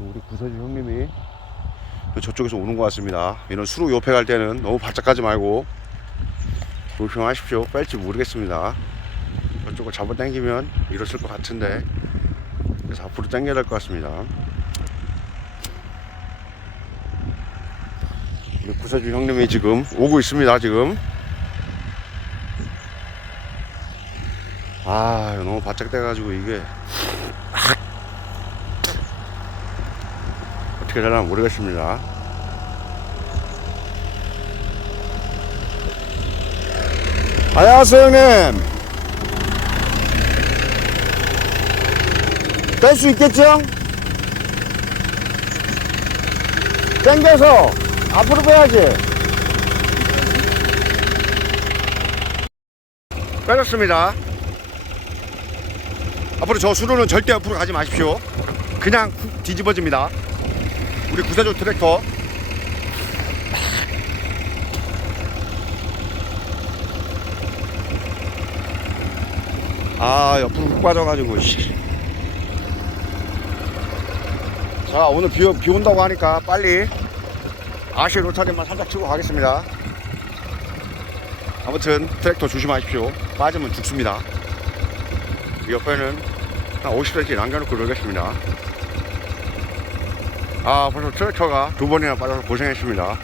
우리 구세주 형님이 저쪽에서 오는 것 같습니다. 이런 수로 옆에 갈 때는 너무 바짝 가지 말고 조심하십시오. 뺄지 모르겠습니다. 저쪽을 잡아 당기면 이랬을 것 같은데 그래서 앞으로 당겨야 될 것 같습니다. 우리 구세주 형님이 지금 오고 있습니다. 지금 아 너무 바짝 돼가지고 이게 어떻게 되나 모르겠습니다. 안녕하세요 형님. 뺄 수 있겠죠? 당겨서 앞으로 빼야지. 빼졌습니다. 앞으로 저 수로는 절대 앞으로 가지 마십시오. 그냥 훅 뒤집어집니다. 우리 구사조 트랙터. 아 옆으로 훅 빠져가지고 씨. 자 오늘 비, 오- 비 온다고 하니까 빨리 아시 로타리만 살짝 치고 가겠습니다 아무튼 트랙터 조심하십시오 빠지면 죽습니다 이 옆에는 한 50cm 남겨놓고 놀겠습니다 아 벌써 트랙터가 두 번이나 빠져서 고생했습니다